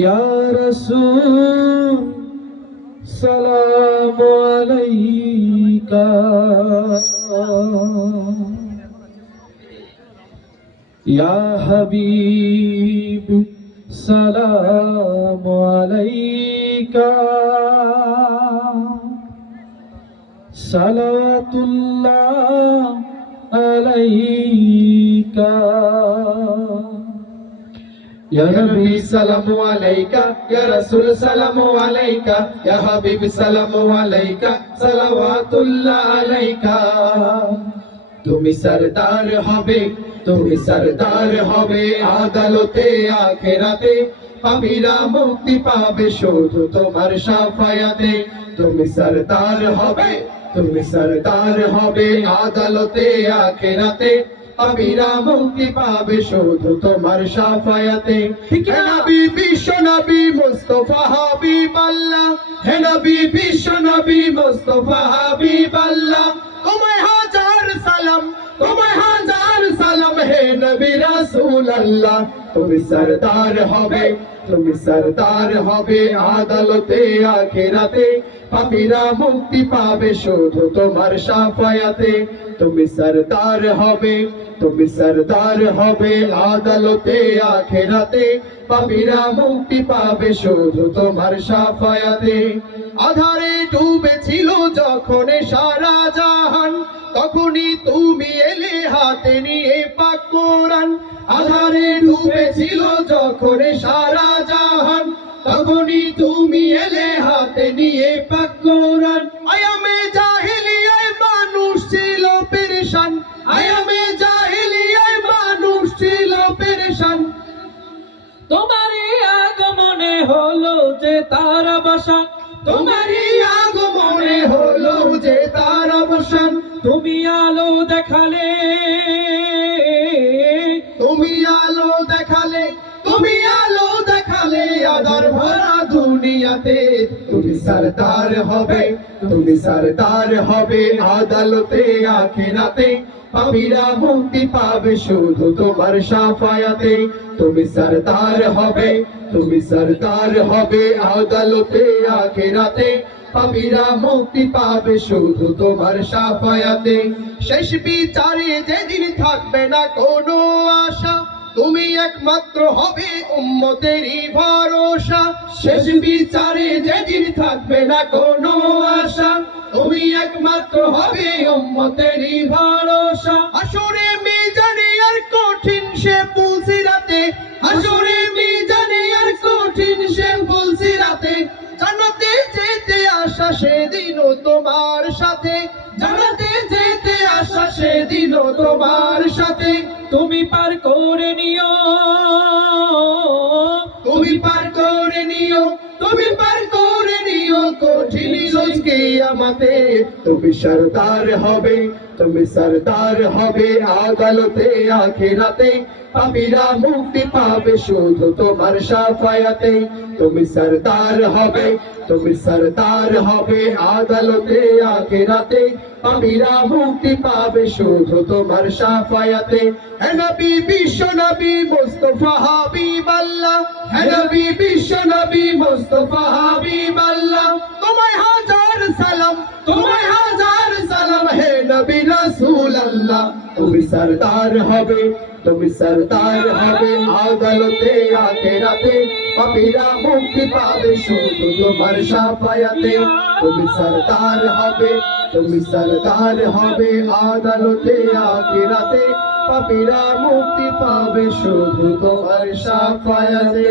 ইয়া রাসূল সালামু আলাইকা ইয়া হাবিব সালামু আলাইকা সালাতুল্লাহ আলাইকা Ya Nabi salamu alayka, Ya Rasul salamu alayka, Ya Habib salamu alayka, salawatullah alayka. তুমি সরদার হবে, তুমি সরদার হবে আদালতে আখিরাতে, পাপীরা মুক্তি পাবে শুধু তোমার শাফায়াতে। তুমি সরদার হবে, তুমি সরদার হবে আদালতে আখিরাতে, পাপীরা মুক্তি পাবে শুধু তোমার শাফায়াতে। হে নবী বিশ্ব নবী মুস্তাফা হাবিবাল্লাহ, হে নবী বিশ্ব নবী মুস্তাফা হাবিবাল্লাহ, তোমায় হাজার সালাম, তোমায় হাজার সালাম হে নবী রাসূলুল্লাহ। তুমি সরদার হবে, তুমি সরদার হবে আদালতে আখিরাতে, পাপীরা মুক্তি পাবে শুধু তোমার শাফায়াতে। তুমি সরদার হবে, তুমি সরদার হবে আদালতে আখিরাতে, পাপীরা মুক্তি পাবে শুধু তোমার শাফায়াতে। আধারে ডুবেছিল যখন সারা জাহান, তখনই তুমি এলে হাতে নিয়ে পাক কোরআন। আধারে ডুবেছিল যখন সারা জাহান, তখনই তুমি এলে হাতে নিয়ে পাক কোরআন। আয়ামে জাহেলিয়ায় মানুষ ছিল পেরেশান, আয়ামে জাহেলিয়ায় মানুষ ছিল পেরেশান। তোমারই আগমনে হলো যে তার আবাসন, তোমারই আগমনে হলো যে তার অবসান। তুমি আলো দেখালে, তুমি আলো দেখালে, তুমি আলো দেখালে আধার ভরা দুনিয়াতে। তুমি সরদার হবে, তুমি সরদার হবে আদালতে আখিরাতে, পাপীরা মুক্তি পাবে শুধু তোমার শাফায়াতে। তুমি সরদার হবে, তুমি সরদার হবে আদালতে আখিরাতে, পাপীরা মুক্তি পাবে শুধু তোমার শাফায়াতে। শেষ বিচারে যেদিন থাকবে না কোনো আশা, তুমি একমাত্র হবে উম্মতেরই ভরসা। শেষ বিচারে যেদিন থাকবে না কোনো আশা, তুমি একমাত্র হবে উম্মতেরই ভরসা। হাসরে মিজানে আর কঠিন সে পুলসিরাতে, হাসরে মিজানে আর কঠিন সে পুলসিরাতে, জান্নাতে যেতে আশা সেদিনও তোমার সাথে, জান্নাতে যেতে আশা সেদিনও তোমার সাথে। তুমি পার করে নিও, তুমি পার করে নিও, তুমি পার করে নিও কঠিন রোজ কিয়ামতে। তুমি সরদার হবে, তুমি সরদার হবে আদালতে আখিরাতে, পাপীরা মুক্তি পাবে শুধু তোমার শাফায়াতে। তুমি সরদার হবে, তুমি সরদার হবে আদালতে আখিরাতে, পাপীরা মুক্তি পাবে শুধু তোমার শাফায়াতে। হে নবী বিশ্ব নবী মুস্তাফা হাবিবাল্লাহ, হে নবী বিশ্ব নবী মুস্তাফা হাবিবাল্লাহ, তোমায় হাজার সালাম, তোমায় হাজার সালাম হে নবী রাসূলুল্লাহ। তুমি সরদার হবে, তুমি সরদার হবে আদালতে আখিরাতে, পাপীরা মুক্তি পাবে শুধু তোমার শাফায়াতে। তুমি সরদার হবে, তুমি সরদার হবে আদালতে আখিরাতে, পাপীরা মুক্তি পাবে শুধু তোমার শাফায়াতে।